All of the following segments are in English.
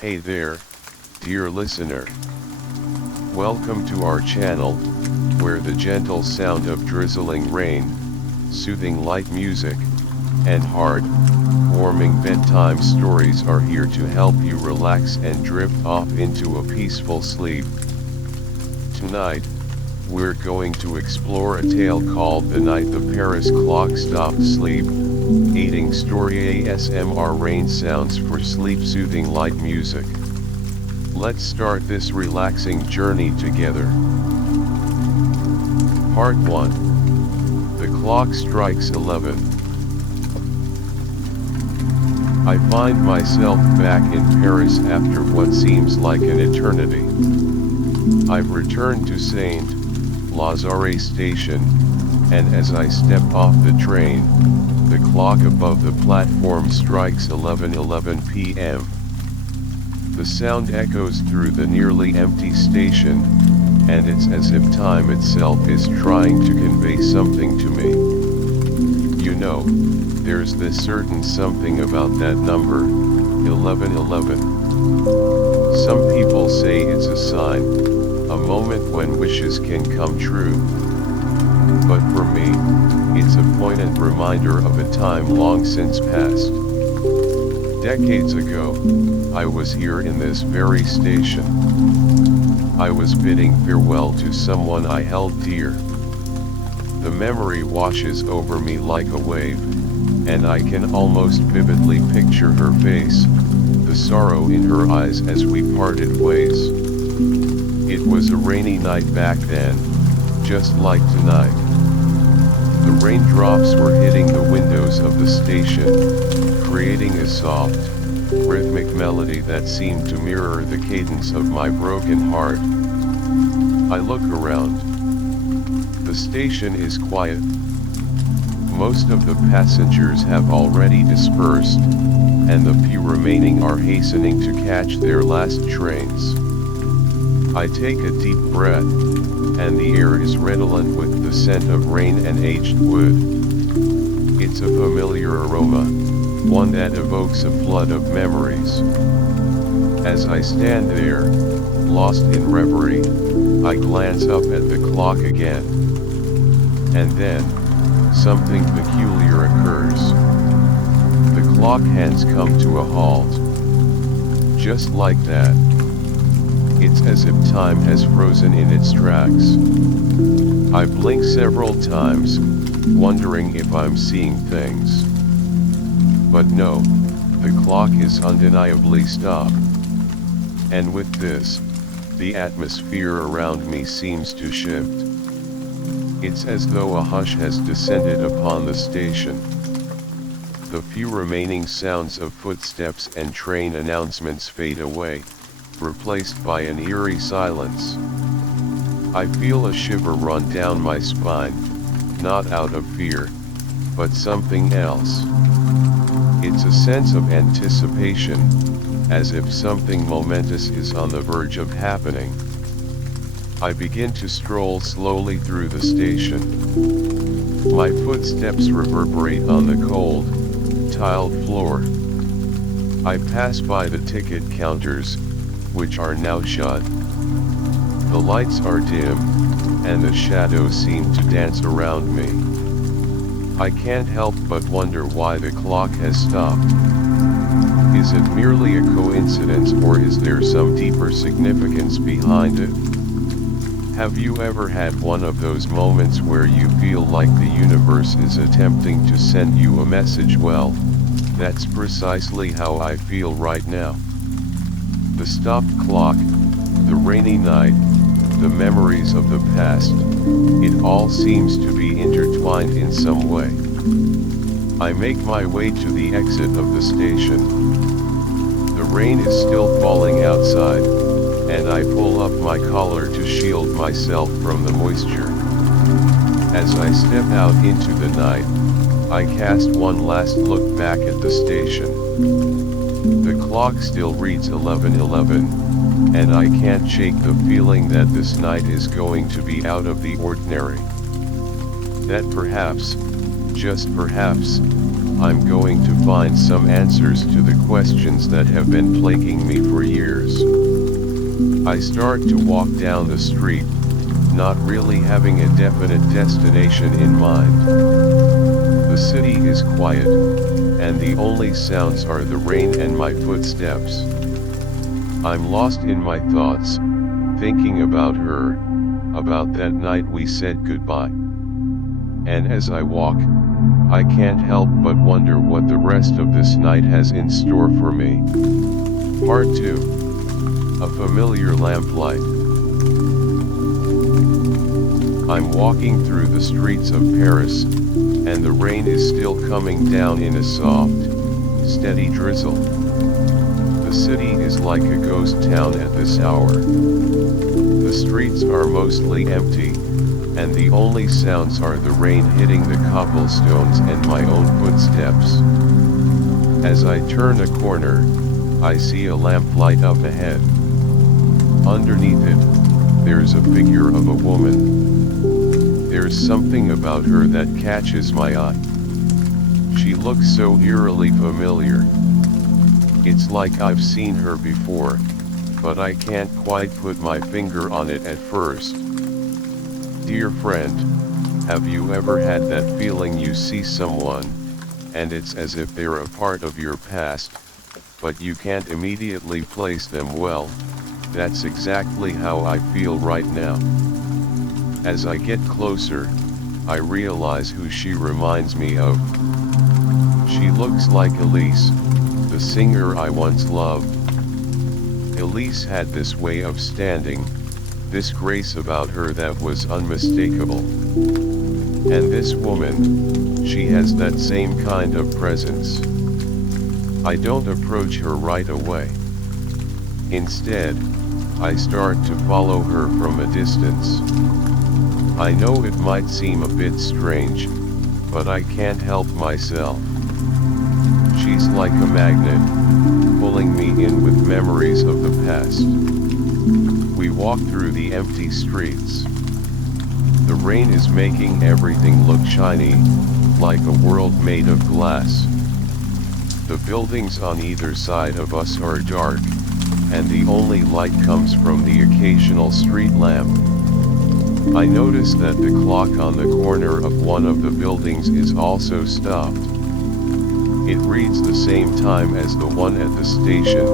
Hey there, dear listener. Welcome to our channel, where the gentle sound of drizzling rain, soothing light music, and heart warming bedtime stories are here to help you relax and drift off into a peaceful sleep. Tonight, we're going to explore a tale called The Night the Paris Clock Stopped Sleep, aiding story ASMR rain sounds for sleep-soothing light music. Let's start this relaxing journey together. Part 1. The clock strikes 11. I find myself back in Paris after what seems like an eternity. I've returned to Saint Lazare station, and as I step off the train, the clock above the platform strikes 11:11 p.m. The sound echoes through the nearly empty station, and it's as if time itself is trying to convey something to me. You know, there's this certain something about that number, 11:11. Some people say it's a sign, a moment when wishes can come true. But for me, it's a poignant reminder of a time long since past. Decades ago, I was here in this very station. I was bidding farewell to someone I held dear. The memory washes over me like a wave, and I can almost vividly picture her face, the sorrow in her eyes as we parted ways. It was a rainy night back then, just like tonight. The raindrops were hitting the windows of the station, creating a soft, rhythmic melody that seemed to mirror the cadence of my broken heart. I look around. The station is quiet. Most of the passengers have already dispersed, and the few remaining are hastening to catch their last trains. I take a deep breath, and the air is redolent with the scent of rain and aged wood. It's a familiar aroma, one that evokes a flood of memories. As I stand there, lost in reverie, I glance up at the clock again. And then, something peculiar occurs. The clock hands come to a halt. Just like that. It's as if time has frozen in its tracks. I blink several times, wondering if I'm seeing things. But no, the clock is undeniably stopped. And with this, the atmosphere around me seems to shift. It's as though a hush has descended upon the station. The few remaining sounds of footsteps and train announcements fade away, replaced by an eerie silence. I feel a shiver run down my spine, not out of fear, but something else. It's a sense of anticipation, as if something momentous is on the verge of happening. I begin to stroll slowly through the station. My footsteps reverberate on the cold, tiled floor. I pass by the ticket counters, which are now shut. The lights are dim, and the shadows seem to dance around me. I can't help but wonder why the clock has stopped. Is it merely a coincidence, or is there some deeper significance behind it? Have you ever had one of those moments where you feel like the universe is attempting to send you a message? Well, that's precisely how I feel right now. The stopped clock, the rainy night, the memories of the past, it all seems to be intertwined in some way. I make my way to the exit of the station. The rain is still falling outside, and I pull up my collar to shield myself from the moisture. As I step out into the night, I cast one last look back at the station. The clock still reads 11:11, and I can't shake the feeling that this night is going to be out of the ordinary. That perhaps, just perhaps, I'm going to find some answers to the questions that have been plaguing me for years. I start to walk down the street, not really having a definite destination in mind. The city is quiet, and the only sounds are the rain and my footsteps. I'm lost in my thoughts, thinking about her, about that night we said goodbye. And as I walk, I can't help but wonder what the rest of this night has in store for me. Part 2. A familiar lamplight. I'm walking through the streets of Paris, and the rain is still coming down in a soft, steady drizzle. The city is like a ghost town at this hour. The streets are mostly empty, and the only sounds are the rain hitting the cobblestones and my own footsteps. As I turn a corner, I see a lamp light up ahead. Underneath it, there's a figure of a woman. There's something about her that catches my eye. She looks so eerily familiar. It's like I've seen her before, but I can't quite put my finger on it at first. Dear friend, have you ever had that feeling you see someone, and it's as if they're a part of your past, but you can't immediately place them? Well, that's exactly how I feel right now. As I get closer, I realize who she reminds me of. She looks like Elise, the singer I once loved. Elise had this way of standing, this grace about her that was unmistakable. And this woman, she has that same kind of presence. I don't approach her right away. Instead, I start to follow her from a distance. I know it might seem a bit strange, but I can't help myself. She's like a magnet, pulling me in with memories of the past. We walk through the empty streets. The rain is making everything look shiny, like a world made of glass. The buildings on either side of us are dark, and the only light comes from the occasional street lamp. I notice that the clock on the corner of one of the buildings is also stopped. It reads the same time as the one at the station,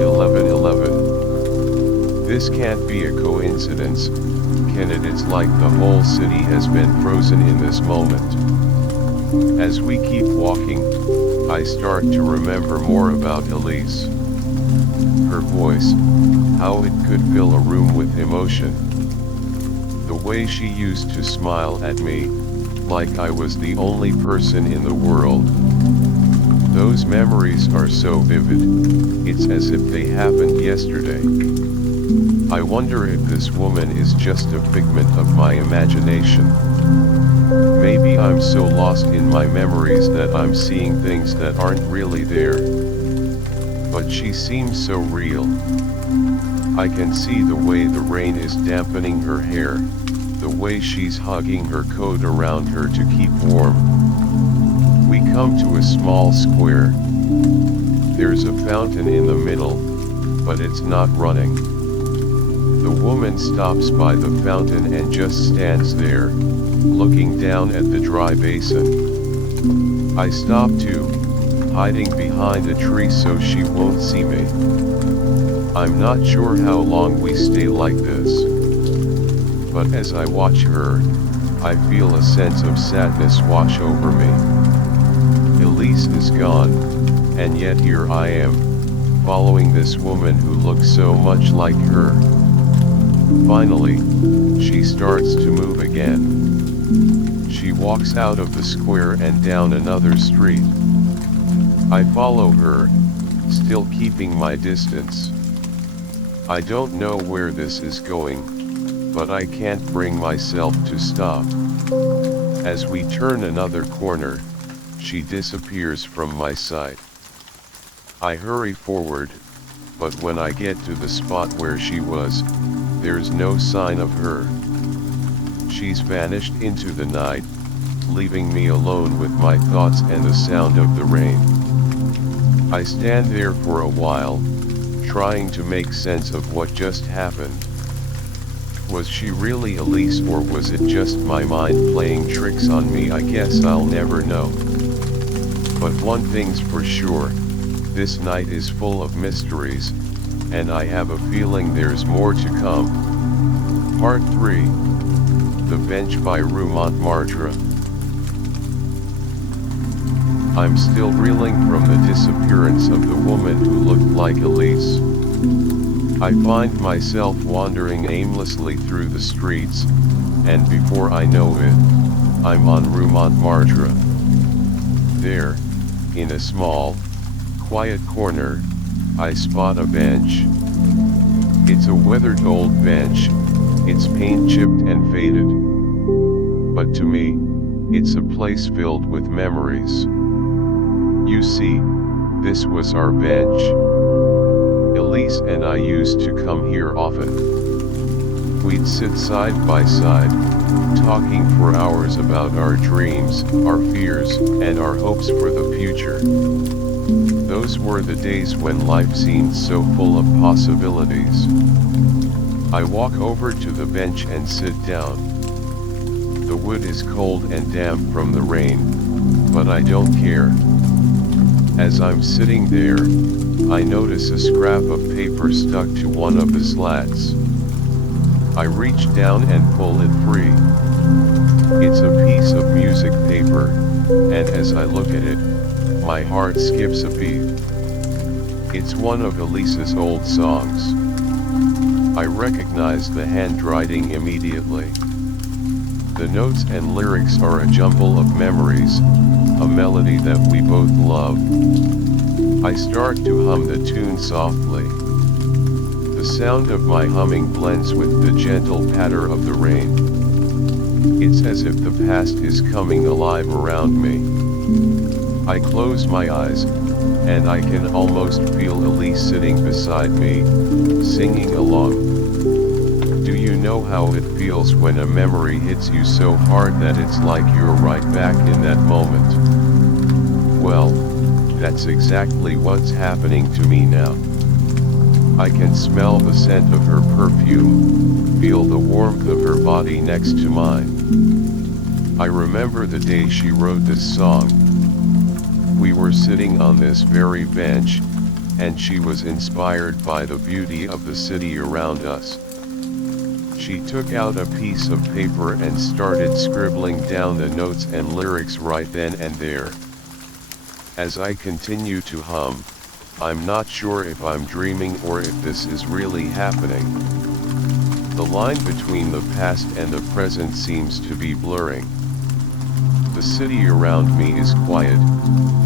11:11. This can't be a coincidence, can it? It's like the whole city has been frozen in this moment. As we keep walking, I start to remember more about Elise. Her voice, how it could fill a room with emotion. The way she used to smile at me, like I was the only person in the world. Those memories are so vivid, it's as if they happened yesterday. I wonder if this woman is just a figment of my imagination. Maybe I'm so lost in my memories that I'm seeing things that aren't really there. But she seems so real. I can see the way the rain is dampening her hair, the way she's hugging her coat around her to keep warm. We come to a small square. There's a fountain in the middle, but it's not running. The woman stops by the fountain and just stands there, looking down at the dry basin. I stop too, hiding behind a tree so she won't see me. I'm not sure how long we stay like this. But as I watch her, I feel a sense of sadness wash over me. Elise is gone, and yet here I am, following this woman who looks so much like her. Finally, she starts to move again. She walks out of the square and down another street. I follow her, still keeping my distance. I don't know where this is going, but I can't bring myself to stop. As we turn another corner, she disappears from my sight. I hurry forward, but when I get to the spot where she was, there's no sign of her. She's vanished into the night, leaving me alone with my thoughts and the sound of the rain. I stand there for a while, trying to make sense of what just happened. Was she really Elise, or was it just my mind playing tricks on me? I guess I'll never know. But one thing's for sure, this night is full of mysteries, and I have a feeling there's more to come. Part 3. The Bench by Rue Montmartre. I'm still reeling from the disappearance of the woman who looked like Elise. I find myself wandering aimlessly through the streets, and before I know it, I'm on Rue Montmartre. There, in a small, quiet corner, I spot a bench. It's a weathered old bench, its paint chipped and faded. But to me, it's a place filled with memories. You see, this was our bench. Elise and I used to come here often. We'd sit side by side, talking for hours about our dreams, our fears, and our hopes for the future. Those were the days when life seemed so full of possibilities. I walk over to the bench and sit down. The wood is cold and damp from the rain, but I don't care. As I'm sitting there, I notice a scrap of paper stuck to one of the slats. I reach down and pull it free. It's a piece of music paper, and as I look at it, my heart skips a beat. It's one of Elise's old songs. I recognize the handwriting immediately. The notes and lyrics are a jumble of memories, a melody that we both love. I start to hum the tune softly. The sound of my humming blends with the gentle patter of the rain. It's as if the past is coming alive around me. I close my eyes, and I can almost feel Elise sitting beside me, singing along. Do you know how it feels when a memory hits you so hard that it's like you're right back in that moment? Well, that's exactly what's happening to me now. I can smell the scent of her perfume, feel the warmth of her body next to mine. I remember the day she wrote this song. We were sitting on this very bench, and she was inspired by the beauty of the city around us. She took out a piece of paper and started scribbling down the notes and lyrics right then and there. As I continue to hum, I'm not sure if I'm dreaming or if this is really happening. The line between the past and the present seems to be blurring. The city around me is quiet,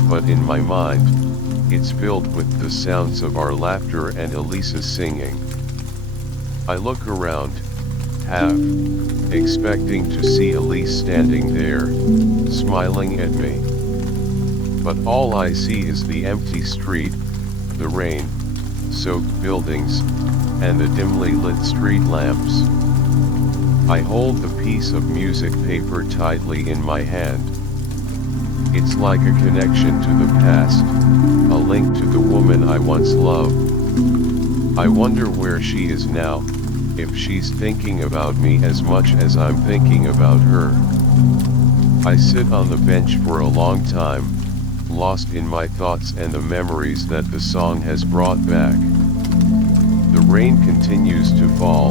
but in my mind, it's filled with the sounds of our laughter and Elise's singing. I look around, half expecting to see Elise standing there, smiling at me. But all I see is the empty street, the rain-soaked buildings, and the dimly lit street lamps. I hold the piece of music paper tightly in my hand. It's like a connection to the past, a link to the woman I once loved. I wonder where she is now, if she's thinking about me as much as I'm thinking about her. I sit on the bench for a long time, lost in my thoughts and the memories that the song has brought back. The rain continues to fall,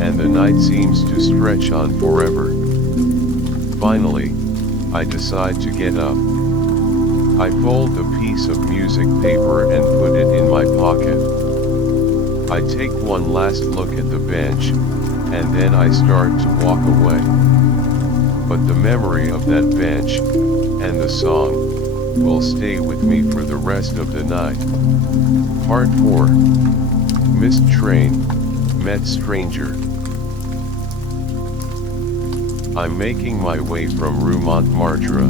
and the night seems to stretch on forever. Finally, I decide to get up. I fold the piece of music paper and put it in my pocket. I take one last look at the bench, and then I start to walk away. But the memory of that bench, and the song, will stay with me for the rest of the night. Part 4. Missed train, met stranger. I'm making my way from Rue Montmartre,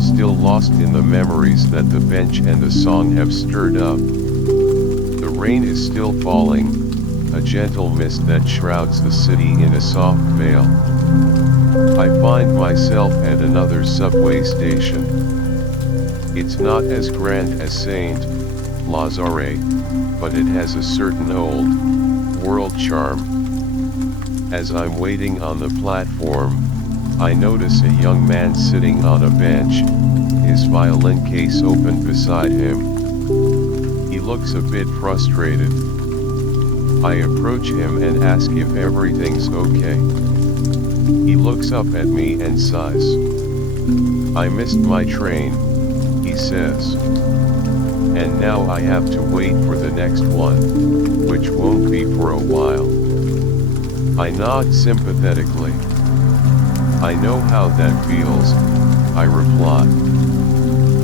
still lost in the memories that the bench and the song have stirred up. The rain is still falling, a gentle mist that shrouds the city in a soft veil. I find myself at another subway station. It's not as grand as Saint Lazare, but it has a certain old world charm. As I'm waiting on the platform, I notice a young man sitting on a bench, his violin case open beside him. He looks a bit frustrated. I approach him and ask if everything's okay. He looks up at me and sighs. I missed my train, he says. And now I have to wait for the next one, which won't be for a while. I nod sympathetically. I know how that feels, I reply.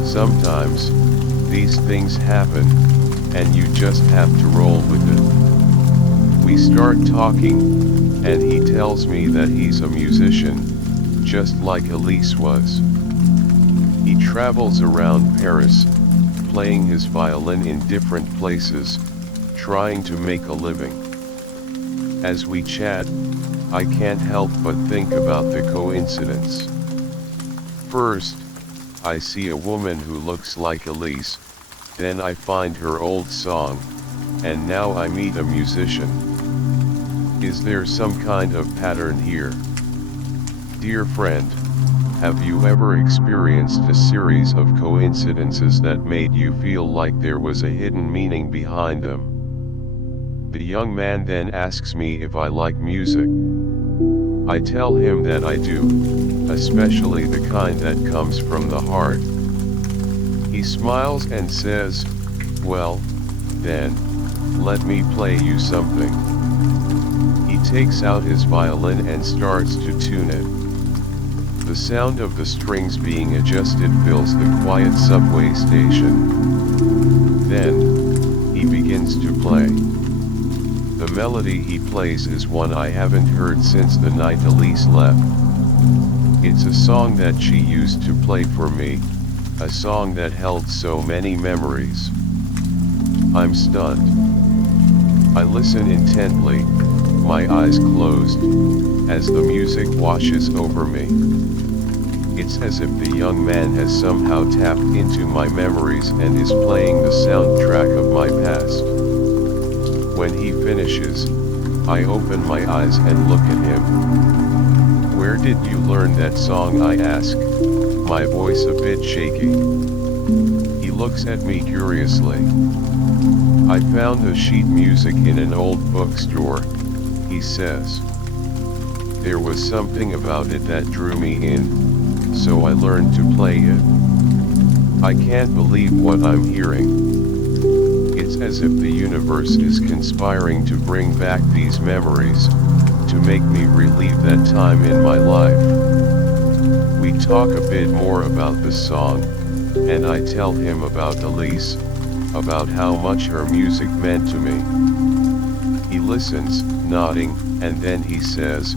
Sometimes, these things happen, and you just have to roll with it. We start talking, and he tells me that he's a musician, just like Elise was. He travels around Paris, playing his violin in different places, trying to make a living. As we chat, I can't help but think about the coincidence. First, I see a woman who looks like Elise, then I find her old song, and now I meet a musician. Is there some kind of pattern here? Dear friend, have you ever experienced a series of coincidences that made you feel like there was a hidden meaning behind them? The young man then asks me if I like music. I tell him that I do, especially the kind that comes from the heart. He smiles and says, "Well, then, let me play you something." He takes out his violin and starts to tune it. The sound of the strings being adjusted fills the quiet subway station. Then, he begins to play. The melody he plays is one I haven't heard since the night Elise left. It's a song that she used to play for me, a song that held so many memories. I'm stunned. I listen intently, my eyes closed, as the music washes over me. It's as if the young man has somehow tapped into my memories and is playing the soundtrack of my past. When he finishes, I open my eyes and look at him. "Where did you learn that song?" I ask, my voice a bit shaky. He looks at me curiously. "I found the sheet music in an old bookstore," he says. "There was something about it that drew me in, so I learned to play it. I can't believe what I'm hearing. It's as if the universe is conspiring to bring back these memories, to make me relive that time in my life." We talk a bit more about the song, and I tell him about Elise, about how much her music meant to me. He listens, nodding, and then he says,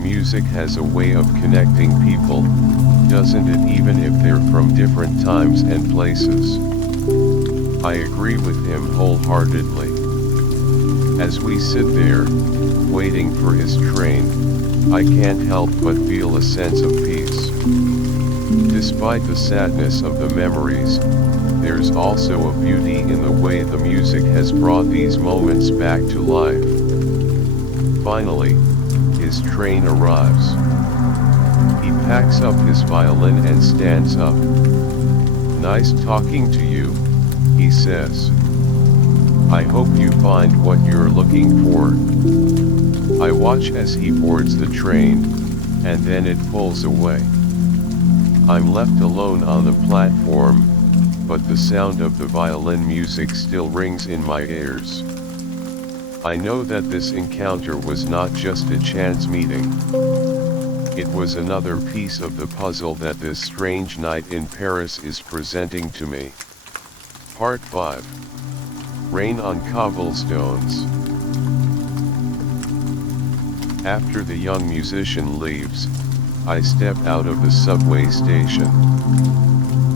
"Music has a way of connecting people, doesn't it, even if they're from different times and places?" I agree with him wholeheartedly. As we sit there, waiting for his train, I can't help but feel a sense of peace. Despite the sadness of the memories, there's also a beauty in the way the music has brought these moments back to life. Finally, his train arrives. He packs up his violin and stands up. "Nice talking to you," he says. "I hope you find what you're looking for." I watch as he boards the train, and then it pulls away. I'm left alone on the platform, but the sound of the violin music still rings in my ears. I know that this encounter was not just a chance meeting. It was another piece of the puzzle that this strange night in Paris is presenting to me. Part 5. Rain on Cobblestones. After the young musician leaves, I step out of the subway station.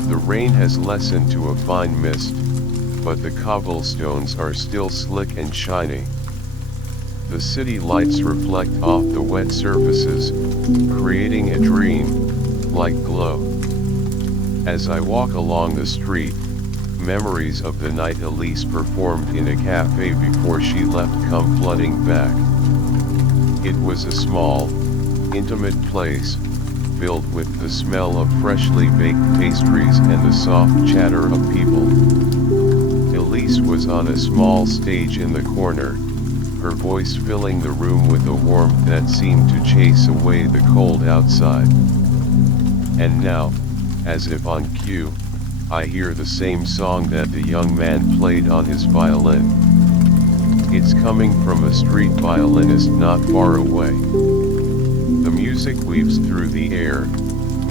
The rain has lessened to a fine mist, but the cobblestones are still slick and shiny. The city lights reflect off the wet surfaces, creating a dream-like glow. As I walk along the street, memories of the night Elise performed in a cafe before she left come flooding back. It was a small, intimate place, filled with the smell of freshly baked pastries and the soft chatter of people. Elise was on a small stage in the corner, her voice filling the room with a warmth that seemed to chase away the cold outside. And now, as if on cue, I hear the same song that the young man played on his violin. It's coming from a street violinist not far away. The music weaves through the air,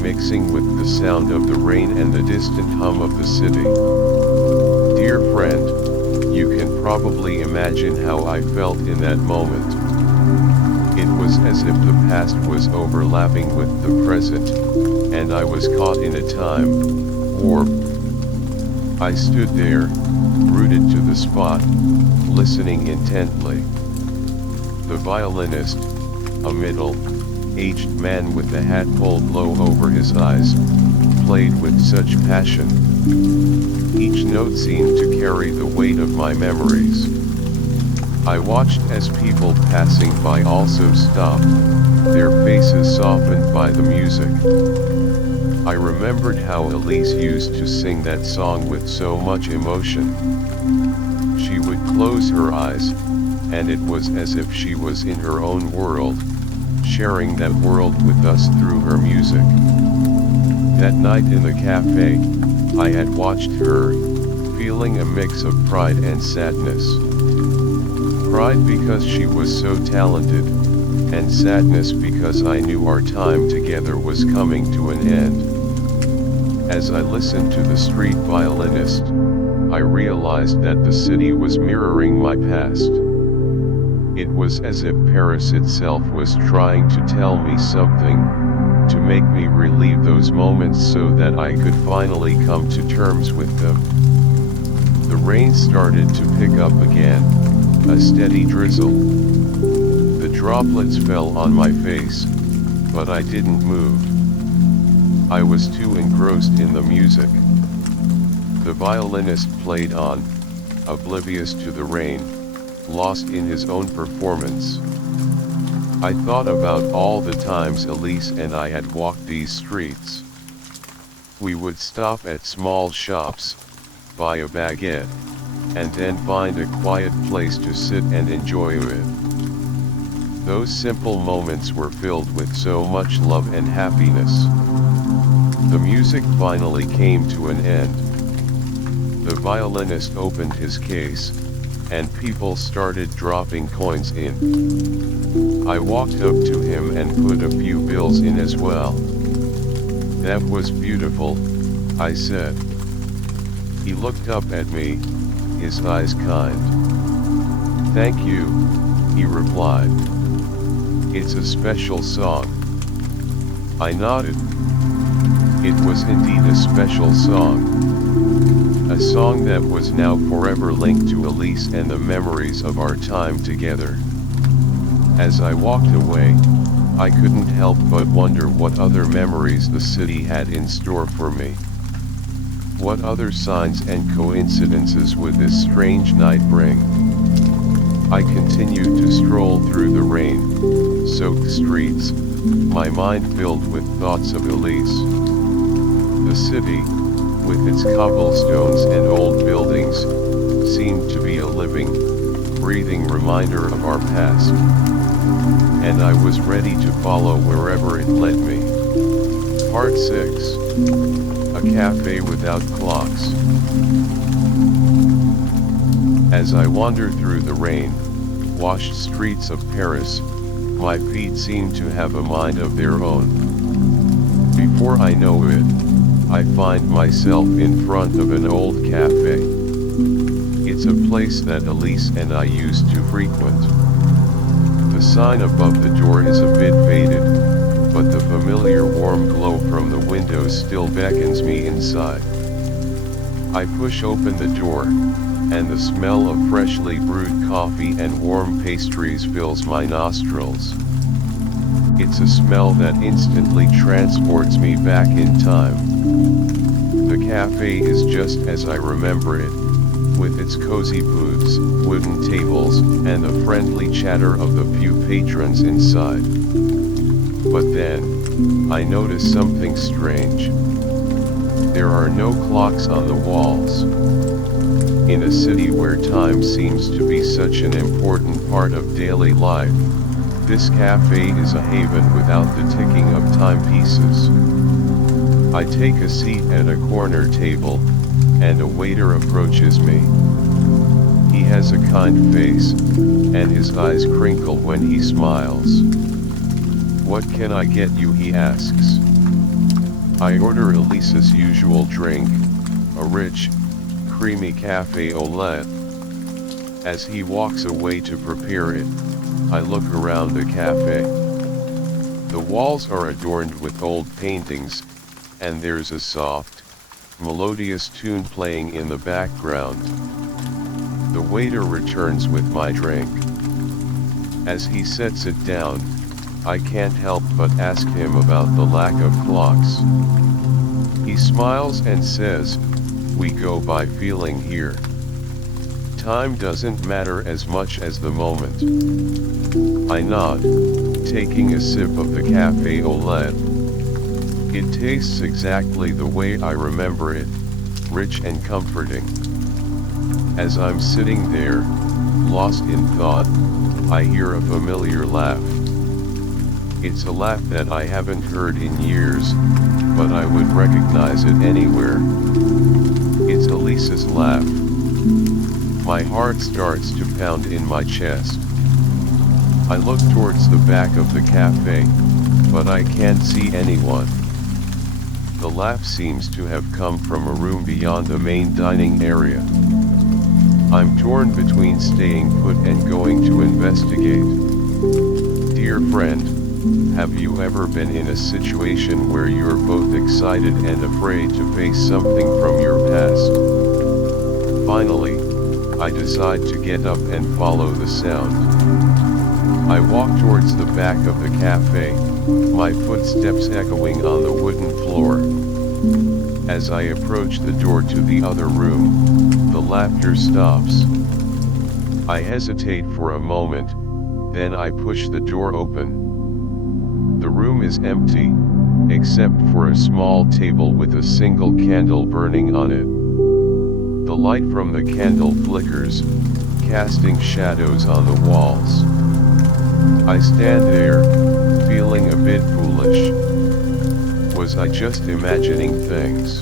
mixing with the sound of the rain and the distant hum of the city. Dear friend, you can probably imagine how I felt in that moment. It was as if the past was overlapping with the present, and I was caught in a time warp. I stood there, rooted to the spot, listening intently. The violinist, a middle-aged man with a hat pulled low over his eyes, played with such passion. Each note seemed to carry the weight of my memories. I watched as people passing by also stopped, their faces softened by the music. I remembered how Elise used to sing that song with so much emotion. She would close her eyes, and it was as if she was in her own world, sharing that world with us through her music. That night in the cafe, I had watched her, feeling a mix of pride and sadness. Pride because she was so talented, and sadness because I knew our time together was coming to an end. As I listened to the street violinist, I realized that the city was mirroring my past. It was as if Paris itself was trying to tell me something, to make me relive those moments so that I could finally come to terms with them. The rain started to pick up again, a steady drizzle. The droplets fell on my face, but I didn't move. I was too engrossed in the music. The violinist played on, oblivious to the rain, lost in his own performance. I thought about all the times Elise and I had walked these streets. We would stop at small shops, buy a baguette, and then find a quiet place to sit and enjoy it. Those simple moments were filled with so much love and happiness. The music finally came to an end. The violinist opened his case, and people started dropping coins in. I walked up to him and put a few bills in as well. "That was beautiful," I said. He looked up at me, his eyes kind. "Thank you," he replied. "It's a special song." I nodded. It was indeed a special song. A song that was now forever linked to Elise and the memories of our time together. As I walked away, I couldn't help but wonder what other memories the city had in store for me. What other signs and coincidences would this strange night bring? I continued to stroll through the rain-soaked streets, my mind filled with thoughts of Elise. The city, with its cobblestones and old buildings, seemed to be a living, breathing reminder of our past. And I was ready to follow wherever it led me. Part 6. A Cafe Without Clocks. As I wandered through the rain-washed streets of Paris, my feet seemed to have a mind of their own. Before I know it, I find myself in front of an old cafe. It's a place that Elise and I used to frequent. The sign above the door is a bit faded, but the familiar warm glow from the windows still beckons me inside. I push open the door, and the smell of freshly brewed coffee and warm pastries fills my nostrils. It's a smell that instantly transports me back in time. The cafe is just as I remember it, with its cozy booths, wooden tables, and the friendly chatter of the few patrons inside. But then, I notice something strange. There are no clocks on the walls. In a city where time seems to be such an important part of daily life, this cafe is a haven without the ticking of timepieces. I take a seat at a corner table, and a waiter approaches me. He has a kind face, and his eyes crinkle when he smiles. "What can I get you?" he asks. I order Elisa's usual drink, a rich, creamy cafe au lait. As he walks away to prepare it, I look around the cafe. The walls are adorned with old paintings, and there's a soft, melodious tune playing in the background. The waiter returns with my drink. As he sets it down, I can't help but ask him about the lack of clocks. He smiles and says, "We go by feeling here. Time doesn't matter as much as the moment." I nod, taking a sip of the cafe au lait. It tastes exactly the way I remember it, rich and comforting. As I'm sitting there, lost in thought, I hear a familiar laugh. It's a laugh that I haven't heard in years, but I would recognize it anywhere. It's Elisa's laugh. My heart starts to pound in my chest. I look towards the back of the cafe, but I can't see anyone. The laugh seems to have come from a room beyond the main dining area. I'm torn between staying put and going to investigate. Dear friend, have you ever been in a situation where you're both excited and afraid to face something from your past? Finally, I decide to get up and follow the sound. I walk towards the back of the cafe, my footsteps echoing on the wooden floor. As I approach the door to the other room, the laughter stops. I hesitate for a moment, then I push the door open. The room is empty, except for a small table with a single candle burning on it. The light from the candle flickers, casting shadows on the walls. I stand there, feeling a bit foolish. Was I just imagining things?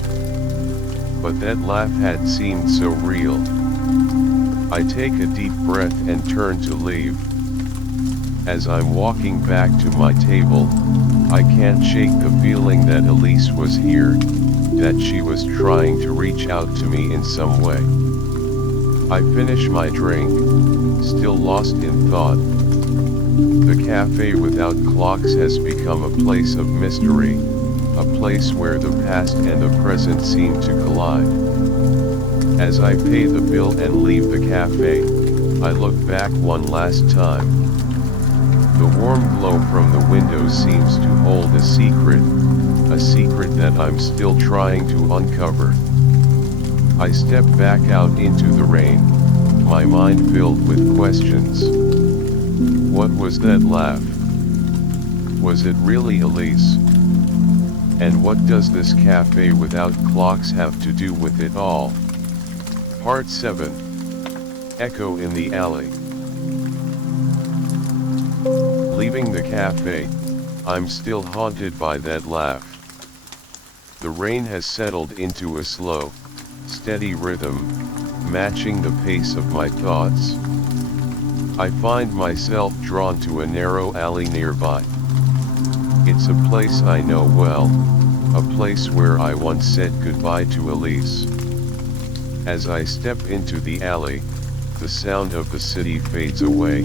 But that laugh had seemed so real. I take a deep breath and turn to leave. As I'm walking back to my table, I can't shake the feeling that Elise was here, that she was trying to reach out to me in some way. I finish my drink, still lost in thought. The cafe without clocks has become a place of mystery, a place where the past and the present seem to collide. As I pay the bill and leave the cafe, I look back one last time. The warm glow from the window seems to hold a secret that I'm still trying to uncover. I step back out into the rain, my mind filled with questions. What was that laugh? Was it really Elise? And what does this cafe without clocks have to do with it all? Part 7. Echo in the Alley. Leaving the cafe, I'm still haunted by that laugh. The rain has settled into a slow, steady rhythm, matching the pace of my thoughts. I find myself drawn to a narrow alley nearby. It's a place I know well, a place where I once said goodbye to Elise. As I step into the alley, the sound of the city fades away,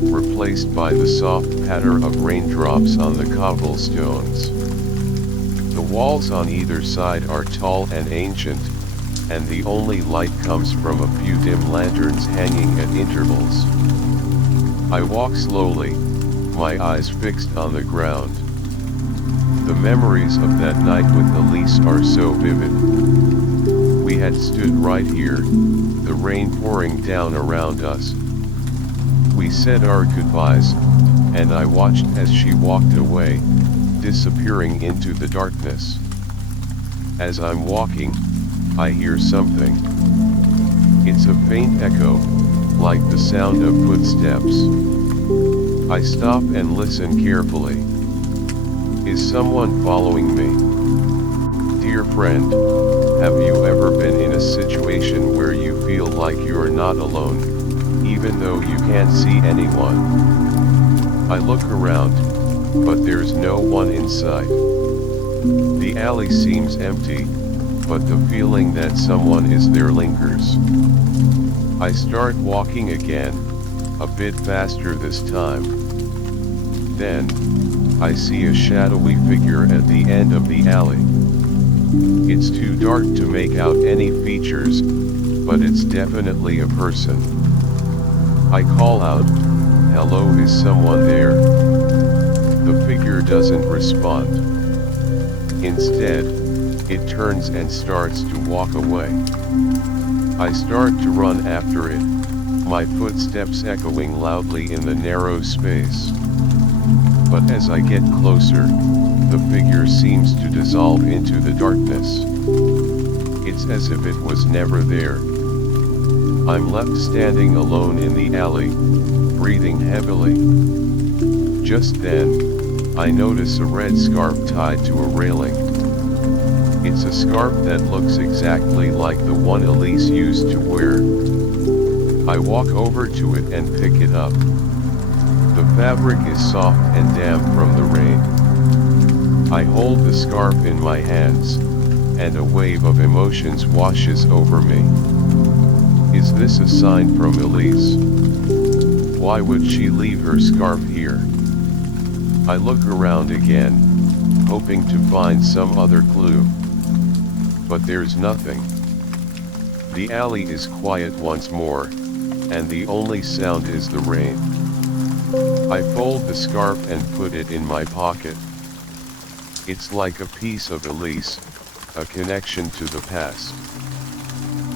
replaced by the soft patter of raindrops on the cobblestones. The walls on either side are tall and ancient, and the only light comes from a few dim lanterns hanging at intervals. I walk slowly, my eyes fixed on the ground. The memories of that night with Elise are so vivid. We had stood right here, the rain pouring down around us. We said our goodbyes, and I watched as she walked away, disappearing into the darkness. As I'm walking, I hear something. It's a faint echo, like the sound of footsteps. I stop and listen carefully. Is someone following me? Dear friend, have you ever been in a situation where you feel like you're not alone, even though you can't see anyone? I look around, but there's no one inside. The alley seems empty, but the feeling that someone is there lingers. I start walking again, a bit faster this time. Then, I see a shadowy figure at the end of the alley. It's too dark to make out any features, but it's definitely a person. I call out, "Hello, is someone there?" The figure doesn't respond. Instead, it turns and starts to walk away. I start to run after it, my footsteps echoing loudly in the narrow space. But as I get closer, the figure seems to dissolve into the darkness. It's as if it was never there. I'm left standing alone in the alley, breathing heavily. Just then, I notice a red scarf tied to a railing. It's a scarf that looks exactly like the one Elise used to wear. I walk over to it and pick it up. The fabric is soft and damp from the rain. I hold the scarf in my hands, and a wave of emotions washes over me. Is this a sign from Elise? Why would she leave her scarf here? I look around again, hoping to find some other clue. But there's nothing. The alley is quiet once more, and the only sound is the rain. I fold the scarf and put it in my pocket. It's like a piece of Elise, a connection to the past.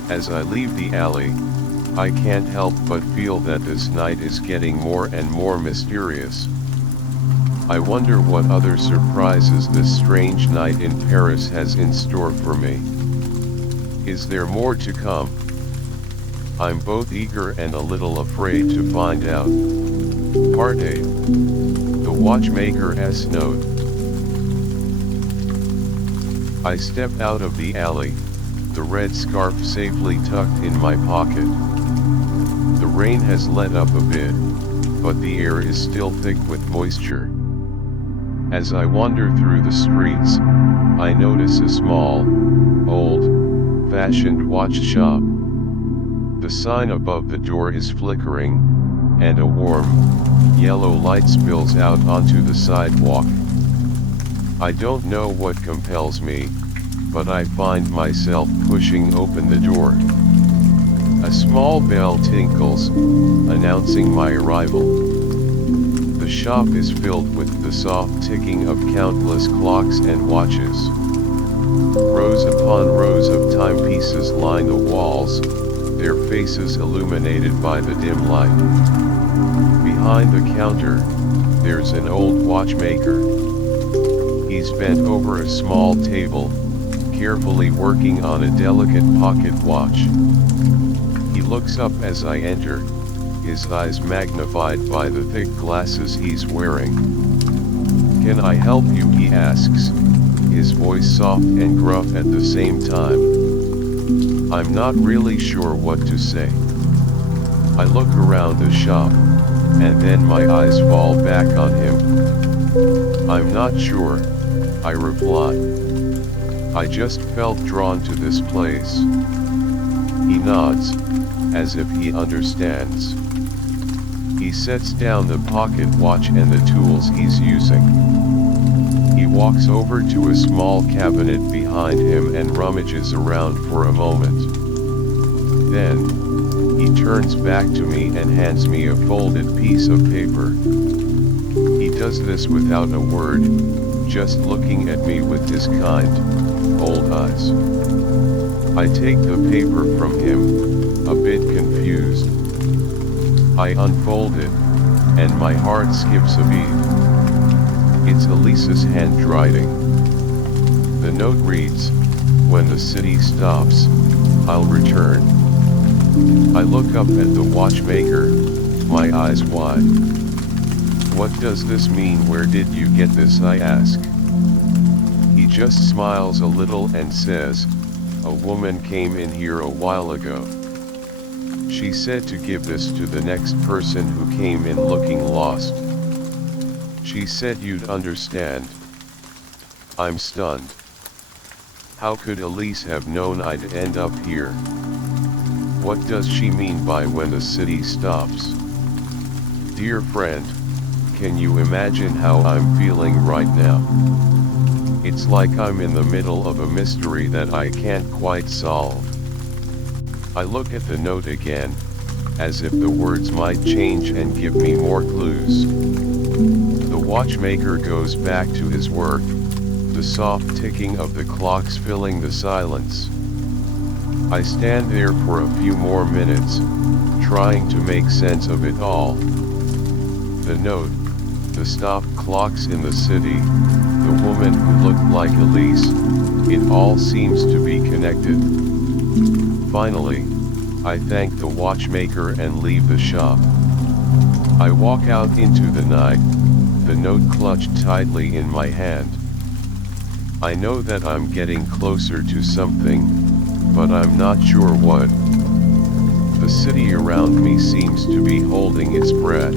As I leave the alley, I can't help but feel that this night is getting more and more mysterious. I wonder what other surprises this strange night in Paris has in store for me. Is there more to come? I'm both eager and a little afraid to find out. Part 8. The Watchmaker's Note. I step out of the alley, the red scarf safely tucked in my pocket. The rain has let up a bit, but the air is still thick with moisture. As I wander through the streets, I notice a small, old-fashioned watch shop. The sign above the door is flickering, and a warm, yellow light spills out onto the sidewalk. I don't know what compels me, but I find myself pushing open the door. A small bell tinkles, announcing my arrival. The shop is filled with the soft ticking of countless clocks and watches. Rows upon rows of timepieces line the walls, their faces illuminated by the dim light. Behind the counter, there's an old watchmaker. He's bent over a small table, carefully working on a delicate pocket watch. He looks up as I enter, his eyes magnified by the thick glasses he's wearing. "Can I help you?" he asks, his voice soft and gruff at the same time. I'm not really sure what to say. I look around the shop, and then my eyes fall back on him. "I'm not sure," I reply. "I just felt drawn to this place." He nods, as if he understands. He sets down the pocket watch and the tools he's using. He walks over to a small cabinet behind him and rummages around for a moment. Then, he turns back to me and hands me a folded piece of paper. He does this without a word, just looking at me with his kind, old eyes. I take the paper from him, a bit confused. I unfold it, and my heart skips a beat. It's Elisa's handwriting. The note reads, "When the city stops, I'll return." I look up at the watchmaker, my eyes wide. "What does this mean? Where did you get this?" I ask. He just smiles a little and says, "A woman came in here a while ago. She said to give this to the next person who came in looking lost. She said you'd understand." I'm stunned. How could Elise have known I'd end up here? What does she mean by "when the city stops"? Dear friend, can you imagine how I'm feeling right now? It's like I'm in the middle of a mystery that I can't quite solve. I look at the note again, as if the words might change and give me more clues. The watchmaker goes back to his work, the soft ticking of the clocks filling the silence. I stand there for a few more minutes, trying to make sense of it all. The note, the stopped clocks in the city, the woman who looked like Elise, it all seems to be connected. Finally, I thank the watchmaker and leave the shop. I walk out into the night, the note clutched tightly in my hand. I know that I'm getting closer to something, but I'm not sure what. The city around me seems to be holding its breath,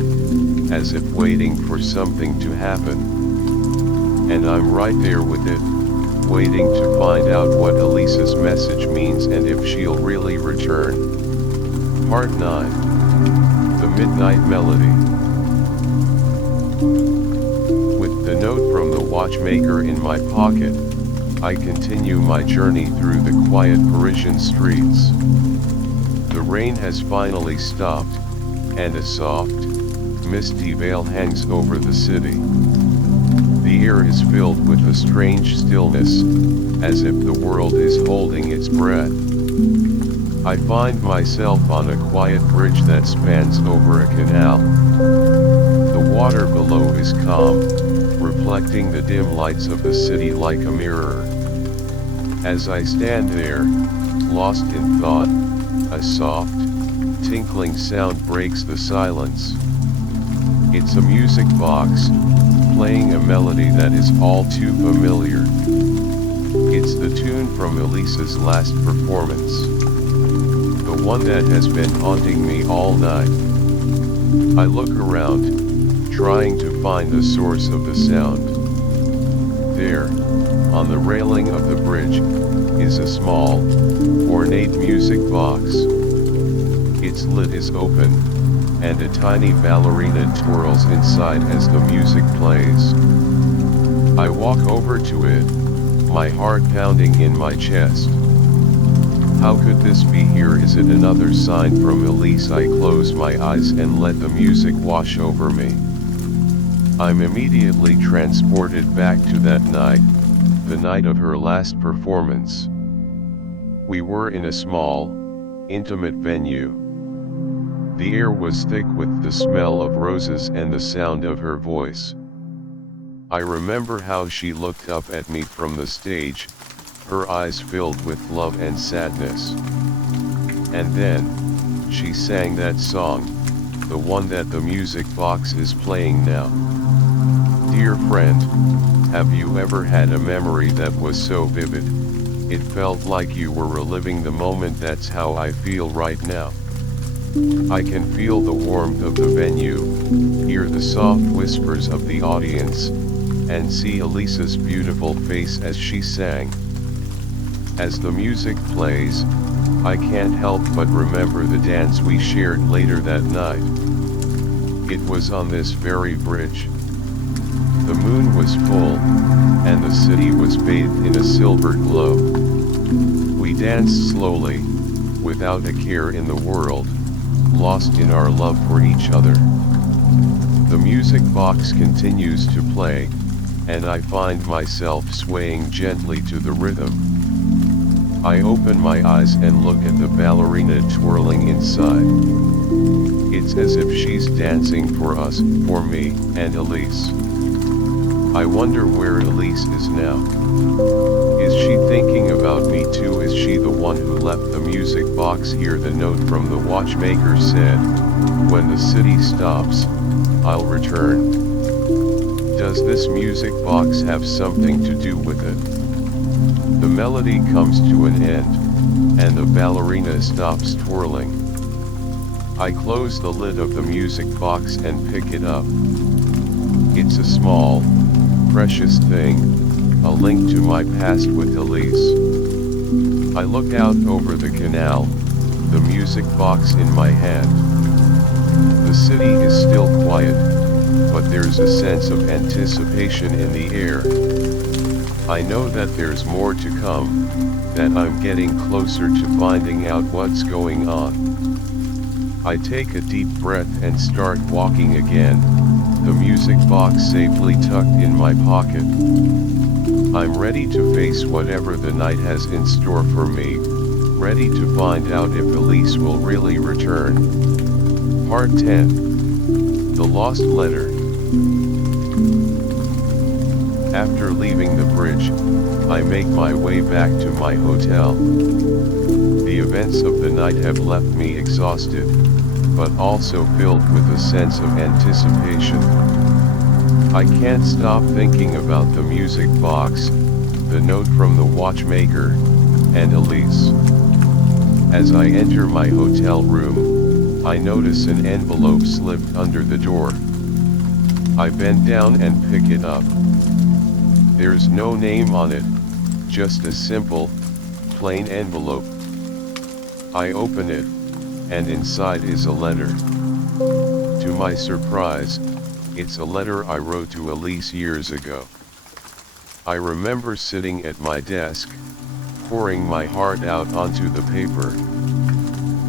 as if waiting for something to happen. And I'm right there with it, waiting to find out what Elisa's message means and if she'll really return. Part 9. The Midnight Melody. With the note from the watchmaker in my pocket, I continue my journey through the quiet Parisian streets. The rain has finally stopped, and a soft, misty veil hangs over the city. The air is filled with a strange stillness, as if the world is holding its breath. I find myself on a quiet bridge that spans over a canal. The water below is calm, reflecting the dim lights of the city like a mirror. As I stand there, lost in thought, a soft, tinkling sound breaks the silence. It's a music box, playing a melody that is all too familiar. It's the tune from Elisa's last performance. The one that has been haunting me all night. I look around, trying to find the source of the sound. There, on the railing of the bridge, is a small, ornate music box. Its lid is open, and a tiny ballerina twirls inside as the music plays. I walk over to it, my heart pounding in my chest. How could this be here? Is it another sign from Elise? I close my eyes and let the music wash over me. I'm immediately transported back to that night, the night of her last performance. We were in a small, intimate venue. The air was thick with the smell of roses and the sound of her voice. I remember how she looked up at me from the stage, her eyes filled with love and sadness. And then, she sang that song, the one that the music box is playing now. Dear friend, have you ever had a memory that was so vivid, it felt like you were reliving the moment? That's how I feel right now. I can feel the warmth of the venue, hear the soft whispers of the audience, and see Elisa's beautiful face as she sang. As the music plays, I can't help but remember the dance we shared later that night. It was on this very bridge. The moon was full, and the city was bathed in a silver glow. We danced slowly, without a care in the world, lost in our love for each other. The music box continues to play, and I find myself swaying gently to the rhythm. I open my eyes and look at the ballerina twirling inside. It's as if she's dancing for us, for me, and Elise. I wonder where Elise is now. Is she thinking about me too? Is she the one who left the music box here? The note from the watchmaker said, "When the city stops, I'll return." Does this music box have something to do with it? The melody comes to an end, and the ballerina stops twirling. I close the lid of the music box and pick it up. It's a small, precious thing, a link to my past with Elise. I look out over the canal, the music box in my hand. The city is still quiet, but there's a sense of anticipation in the air. I know that there's more to come, that I'm getting closer to finding out what's going on. I take a deep breath and start walking again, the music box safely tucked in my pocket. I'm ready to face whatever the night has in store for me, ready to find out if Elise will really return. Part 10. The Lost Letter. After leaving the bridge, I make my way back to my hotel. The events of the night have left me exhausted, but also filled with a sense of anticipation. I can't stop thinking about the music box, the note from the watchmaker, and Elise. As I enter my hotel room, I notice an envelope slipped under the door. I bend down and pick it up. There's no name on it, just a simple, plain envelope. I open it, and inside is a letter. To my surprise, it's a letter I wrote to Elise years ago. I remember sitting at my desk, pouring my heart out onto the paper.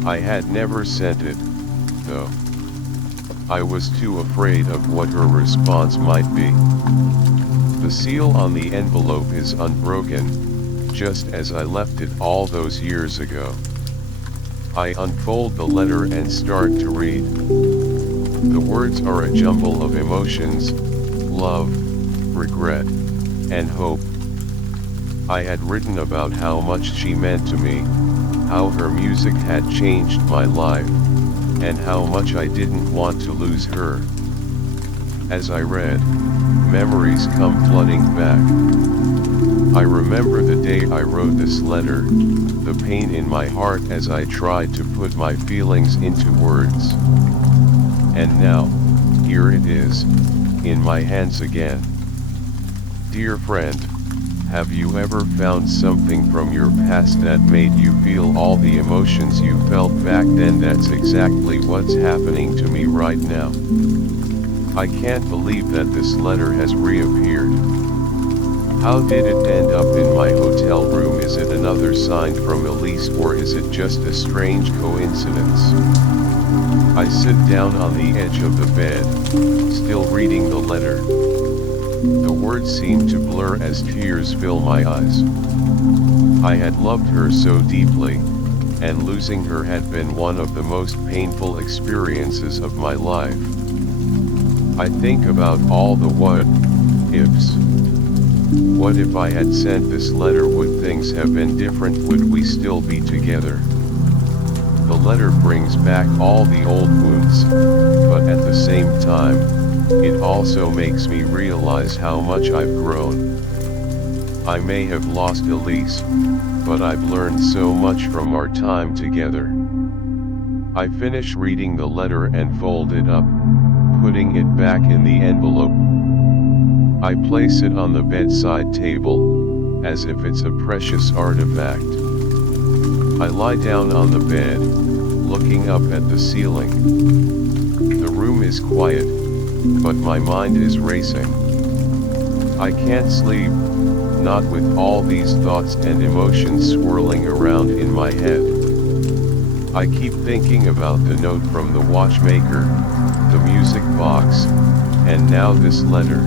I had never sent it, though. I was too afraid of what her response might be. The seal on the envelope is unbroken, just as I left it all those years ago. I unfold the letter and start to read. The words are a jumble of emotions, love, regret, and hope. I had written about how much she meant to me, how her music had changed my life, and how much I didn't want to lose her. As I read, memories come flooding back. I remember the day I wrote this letter, the pain in my heart as I tried to put my feelings into words. And now, here it is, in my hands again. Dear friend, have you ever found something from your past that made you feel all the emotions you felt back then? That's exactly what's happening to me right now. I can't believe that this letter has reappeared. How did it end up in my hotel room? Is it another sign from Elise, or is it just a strange coincidence? I sit down on the edge of the bed, still reading the letter. The words seem to blur as tears fill my eyes. I had loved her so deeply, and losing her had been one of the most painful experiences of my life. I think about all the what ifs. What if I had sent this letter? Would things have been different? Would we still be together? The letter brings back all the old wounds, but at the same time, it also makes me realize how much I've grown. I may have lost Elise, but I've learned so much from our time together. I finish reading the letter and fold it up, putting it back in the envelope. I place it on the bedside table, as if it's a precious artifact. I lie down on the bed, looking up at the ceiling. The room is quiet, but my mind is racing. I can't sleep, not with all these thoughts and emotions swirling around in my head. I keep thinking about the note from the watchmaker, the music box, and now this letter.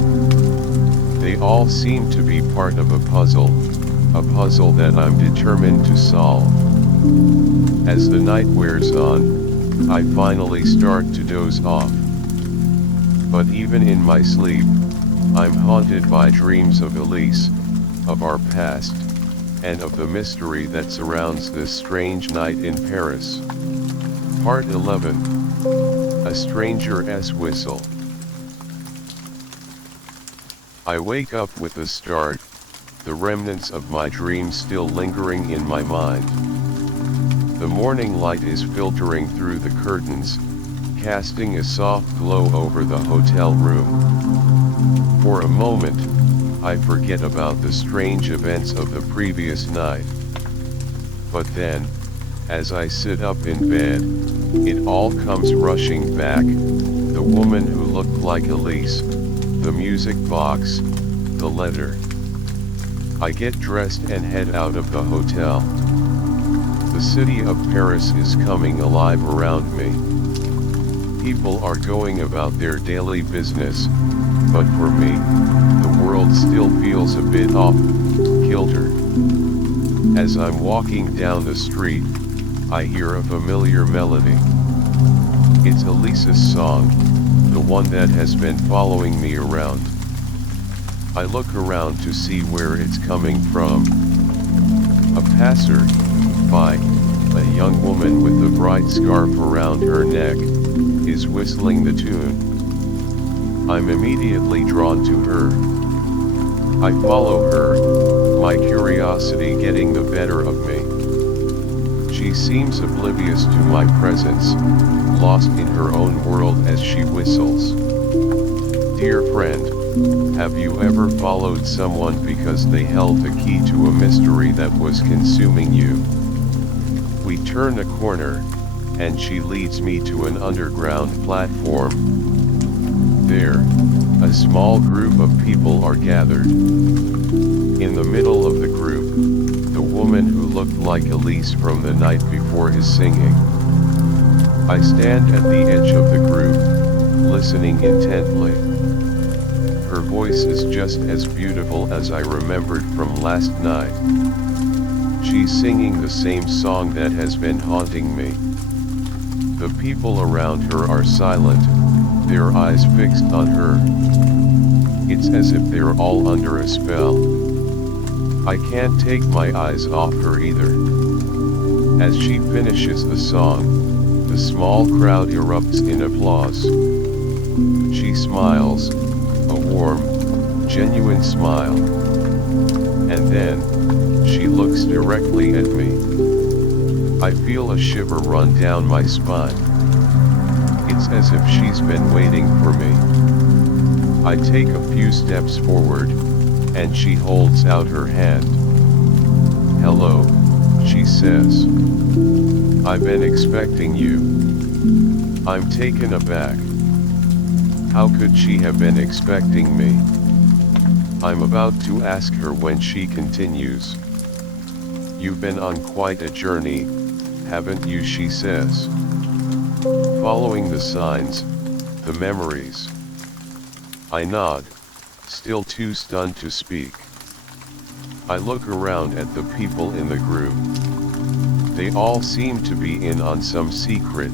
They all seem to be part of a puzzle that I'm determined to solve. As the night wears on, I finally start to doze off. But even in my sleep, I'm haunted by dreams of Elise, of our past, and of the mystery that surrounds this strange night in Paris. Part 11. A Stranger's Whistle. I wake up with a start, the remnants of my dreams still lingering in my mind. The morning light is filtering through the curtains, casting a soft glow over the hotel room. For a moment, I forget about the strange events of the previous night. But then, as I sit up in bed, it all comes rushing back, the woman who looked like Elise, the music box, the letter. I get dressed and head out of the hotel. The city of Paris is coming alive around me. People are going about their daily business, but for me, the world still feels a bit off kilter. As I'm walking down the street, I hear a familiar melody. It's Elise's song, the one that has been following me around. I look around to see where it's coming from. A passer-by, a young woman with a bright scarf around her neck, is whistling the tune. I'm immediately drawn to her. I follow her, my curiosity getting the better of me. She seems oblivious to my presence, lost in her own world as she whistles. Dear friend, have you ever followed someone because they held the key to a mystery that was consuming you? We turn a corner, and she leads me to an underground platform. There, a small group of people are gathered. In the middle of the group, the woman who looked like Elise from the night before is singing. I stand at the edge of the group, listening intently. Her voice is just as beautiful as I remembered from last night. She's singing the same song that has been haunting me. The people around her are silent, their eyes fixed on her. It's as if they're all under a spell. I can't take my eyes off her either. As she finishes the song, the small crowd erupts in applause. She smiles, a warm, genuine smile. And then, she looks directly at me. I feel a shiver run down my spine. It's as if she's been waiting for me. I take a few steps forward, and she holds out her hand. Hello, she says. I've been expecting you. I'm taken aback. How could she have been expecting me? I'm about to ask her when she continues. You've been on quite a journey, haven't you, she says. Following the signs, the memories. I nod, still too stunned to speak. I look around at the people in the group. They all seem to be in on some secret,